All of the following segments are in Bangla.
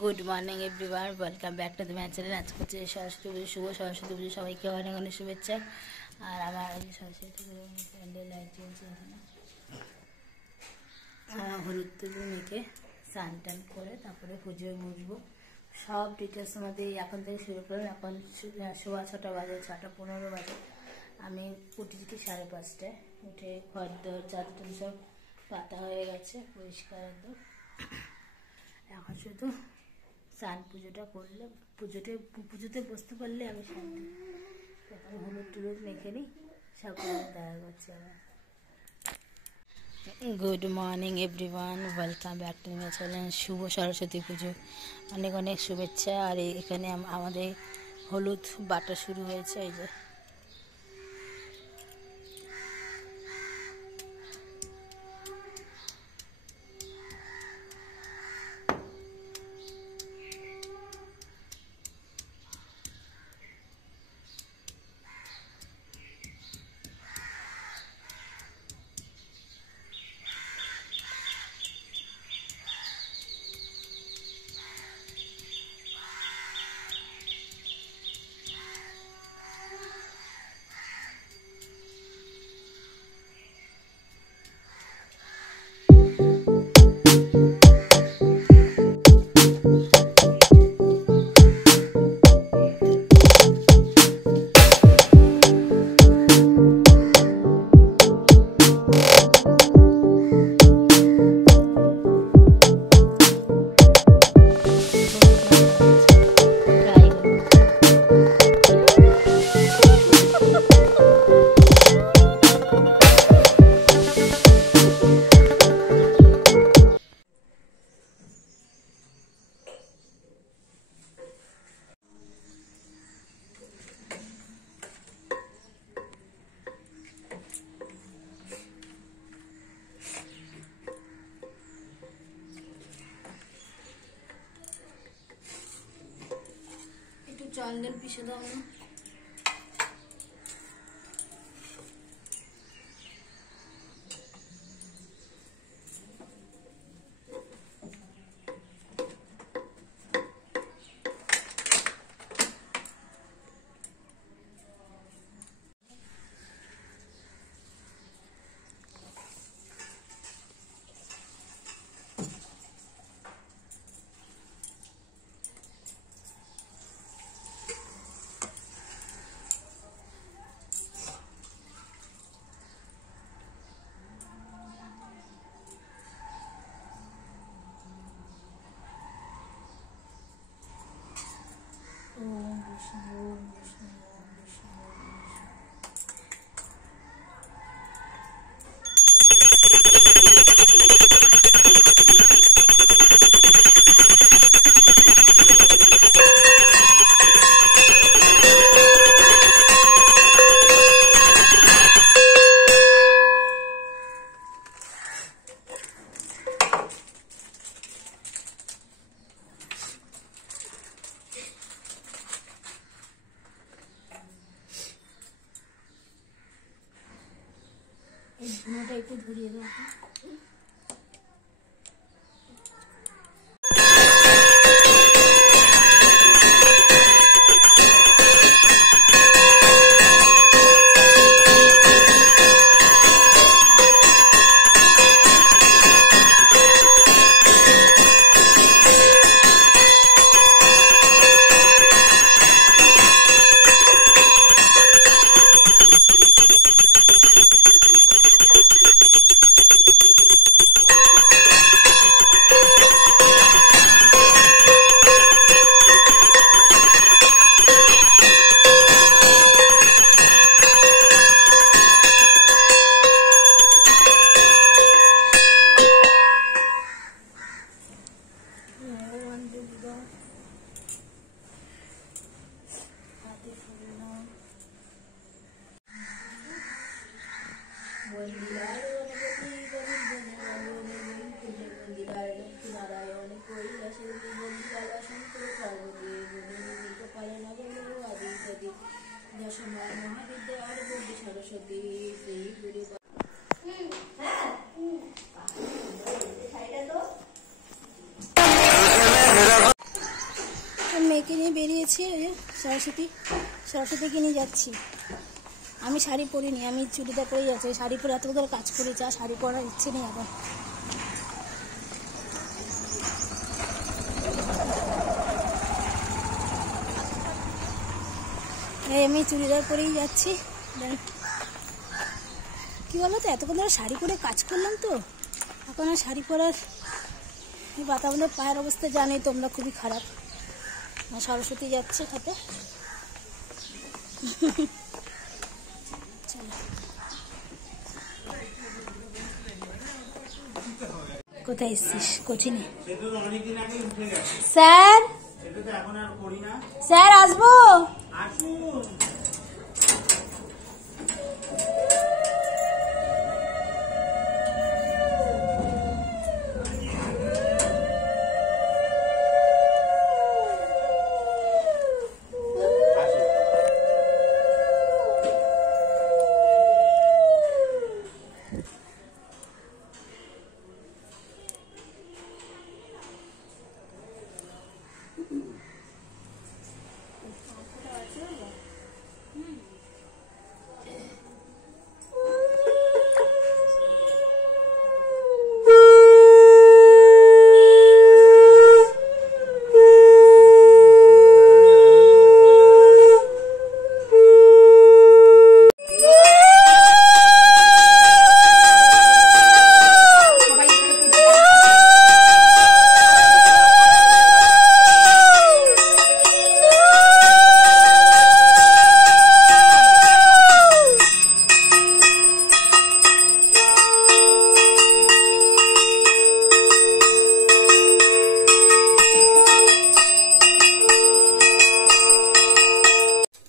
Good morning everyone, welcome back to the my channel. आज को सरस्वती पुजो शुभ सरस्वती पुजो सबाइके अनेक अनेक शुभेच्छा। और আমার सरस्वती প্যান্ডেল লাইট জ্বলছে এখানে। হলুদ তুলি মেখে স্নান টান করে তারপরে পুজোয় বসবো। সব ডিটেলস মধ্যে এখন থেকে শুরু করলাম। এখন সোয়া 6টা বাজে, 6:15 বাজে। আমি উঠেছি 5:30টায়। উঠে ঘর দর চাদর সব পাতা হয়ে গেছে, পরিষ্কার একদম। এখন শুধু স্নান পুজোটা করলে পুজোতে বসতে পারলে আমি শান্তি। এখন হলুদ টুলুদ মেখে নিই, সকালে দেখা করছি আবার। Good morning everyone, welcome back to my channel. শুভ সরস্বতী পুজো অনেক অনেক শুভেচ্ছা। আর এখানে আমাদের হলুদ বাটা শুরু হয়েছে। এই যে চন্দন পিষে দাও না। এই ধুনোটা একটু ধরিয়ে দাও। মেয়েকে নিয়ে বেরিয়েছি, ওই যে সরস্বতীকে নিয়ে যাচ্ছি। আমি শাড়ি পরিনি, আমি চুড়িদার পরেই যাচ্ছি। শাড়ি পরে এত ধরে কাজ করেছি, আর শাড়ি পরার ইচ্ছে নেই এখন। আমি চুড়িদার পরেই যাচ্ছি। কি বলো তো, এতক্ষণ ধরে শাড়ি পরে কাজ করলাম তো, এখন আর শাড়ি পরার বাতাবরণের পায়ের অবস্থা জানোই তোমরা, খুবই খারাপ। সরস্বতী যাচ্ছে খাতে। কোথায় এসছিস? কোচিনে। স্যার, স্যার আসবো?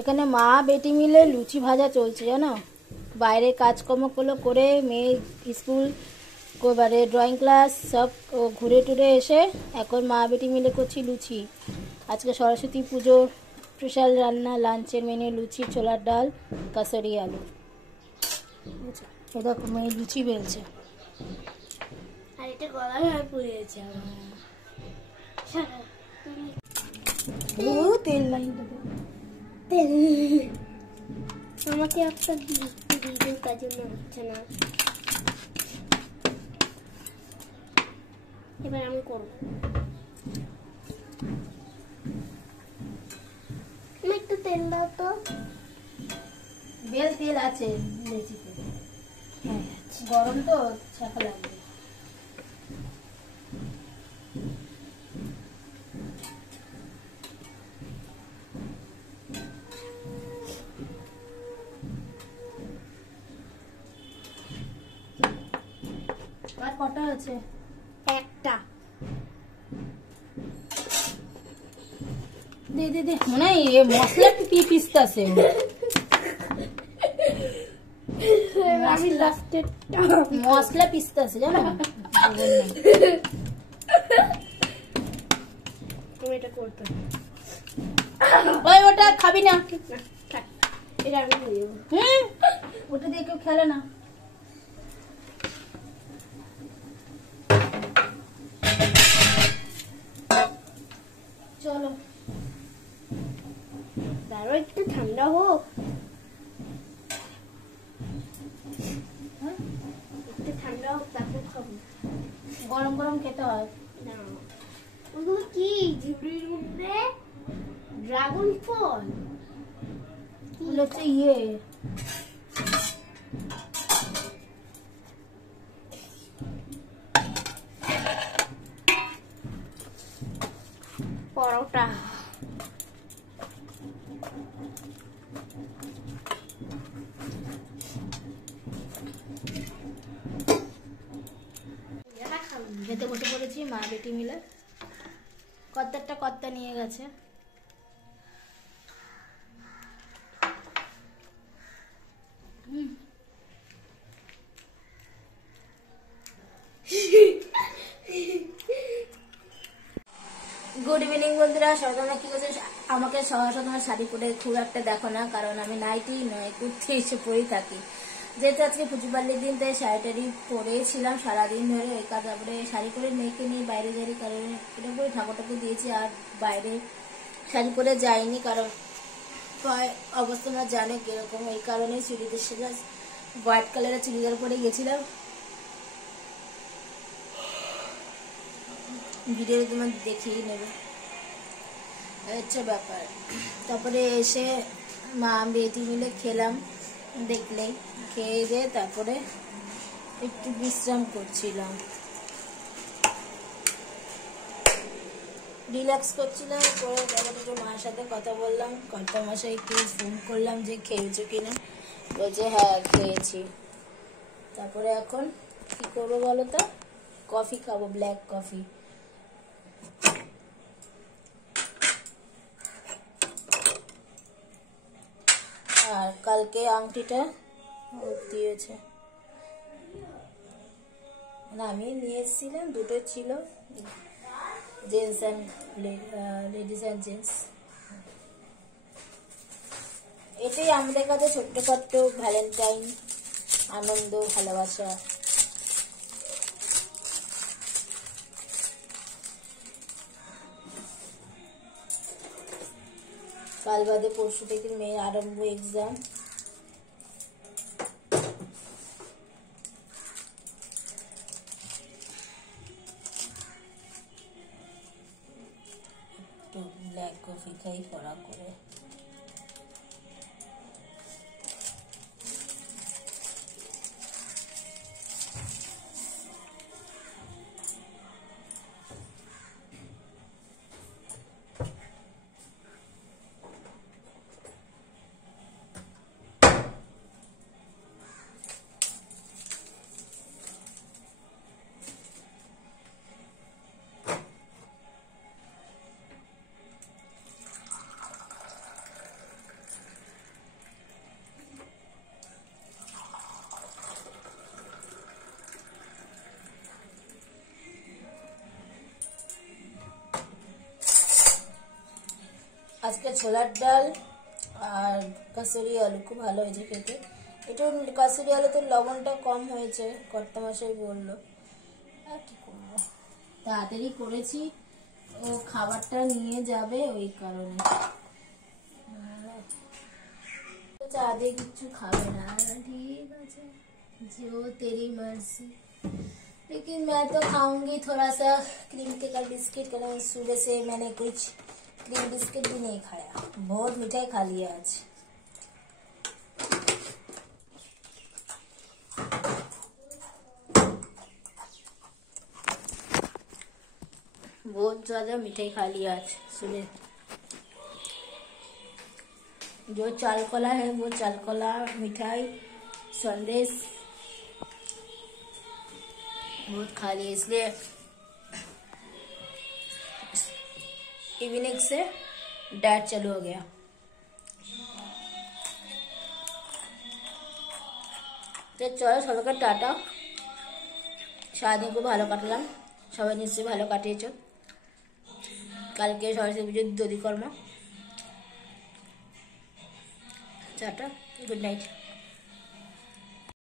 এখানে মা বেটি মিলে লুচি ভাজা চলছে জানো। বাইরে কাজকর্মগুলো করে মেয়ে স্কুল, এবারে ড্রয়িং ক্লাস সব ঘুরে টুরে এসে এখন মা বেটি মিলে করছি লুচি। আজকে সরস্বতী পুজোর স্পেশাল রান্না, লাঞ্চের মেনু লুচি, ছোলার ডাল, কাসরি আলু। দেখো মেয়ে লুচি বেলছে, আর এটা গলায় আর পড়ে গেছে আমার। তেল লাইন আমাকে একটা ভিডিও কাজ হচ্ছে না, এবার আমি করবো। একটু তেল দাও তো। বেল তেল আছে লেচিতে, গরম তো ছাকা লাগবে। আর কটা আছে? একটা। দে দে দে, মনে হয় মশলা পিসতেছে। আমি লাস্টে মশলা পিসতেছে জানো। তুমি এটা করতে, ওই ওটা খাবি না, ঠিক না? থাক, এটা আমি দিয়ে দেবো। ওটা দিয়ে কেউ খেলে না। চলো দাঁড়াও একটু ঠান্ডা হোক, একটু ঠান্ডা হোক তারপর খাবো। গরম গরম খেতে হয় না, ওগুলো কি ঝুড়ির মধ্যে ড্রাগন ফল, ওগুলো হচ্ছে ইয়ে পরোটা। খেতে বসে পড়েছি মা বেটি মিলে। কর্তারটা কর্তা নিয়ে গেছে। গুড ইভিনিং বন্ধুরা, সবাই তোমরা কি করছো? আমাকে সবাই তোমার শাড়ি পরে খুব একটা দেখো না, কারণ আমি নাইটি নয় কুর্তি এসে পরেই থাকি। যেহেতু আজকে পুজোপাল্লির দিন, তাই শাড়িটারি পরেছিলাম সারাদিন ধরে। তারপরে শাড়ি পরে মেয়েকে নিয়ে বাইরে যাই, কারণ এটা করে ঠাকুর ঠাকুর দিয়েছি, আর বাইরে শাড়ি পরে যাইনি, কারণ পায়ে অবস্থা না জানে কিরকম, এই কারণে চুড়িদার সেজা হোয়াইট কালারের চুড়িদার পরে গেছিলাম। ভিডিও তোমার দেখিয়ে নেবে, হচ্ছে ব্যাপার। তারপরে এসে মা বেটি মিলে খেলাম, দেখলে খেয়ে দিয়ে তারপরে একটু বিশ্রাম করছিলাম, রিল্যাক্স করছিলাম। পরে তারপরে একটু মায়ের সাথে কথা বললাম, কর্তামশাইকে ফোন করলাম যে খেয়েছো কিনা, বলছে হ্যাঁ খেয়েছি। তারপরে এখন কি করবো বলো তো, কফি খাবো, ব্ল্যাক কফি। আর কালকে আংটিটা দিয়েছে না, আমি নিয়ে এসেছিলাম, দুটো ছিল, gents and ladies and gents. এটাই আমাদের কাছে ছোট্টখাট্ট ভ্যালেন্টাইন, আনন্দ, ভালোবাসা। কাল বাদে পরশু থেকে মেয়ের আরম্ভ এক্সাম। একটু ব্ল্যাক কফি খাই কড়া করে। আজকে ছোলার ডাল আর কাসুরি আলু খুব ভালো হয়েছে খেতে। একটু কাসুরি আলু তো লবণটা কম হয়েছে, কর্তামশাই বললো। আর কি করবো, তাড়াতাড়ি করেছি, ও খাবারটা নিয়ে যাবে ওই কারণে। চা দিয়ে কিচ্ছু খাবে না, ঠিক আছে, जो तेरी मर्जी। लेकिन मैं तो खाऊंगी थोड़ा सा क्रीम के का बिस्किट, कारण सुबह से मैंने कुछ क्रीम बिस्किट भी नहीं खाया, बहुत मिठाई खा लिया आज। बहुत ज्यादा मिठाई खा लिया आज सुबह। जो चालकोला है वो चालकोला मिठाई संदेश बहुत खा लिया, इसलिए इवनिंग से डाइट चालू हो गया। তো চলো সবাইকে টাটা, সারাদিন খুব ভালো কাটলাম, সবাই নিশ্চয়ই ভালো কাটিয়েছ। কালকে সরস্বতী পুজোর দধিকর্মা। Tata, good night.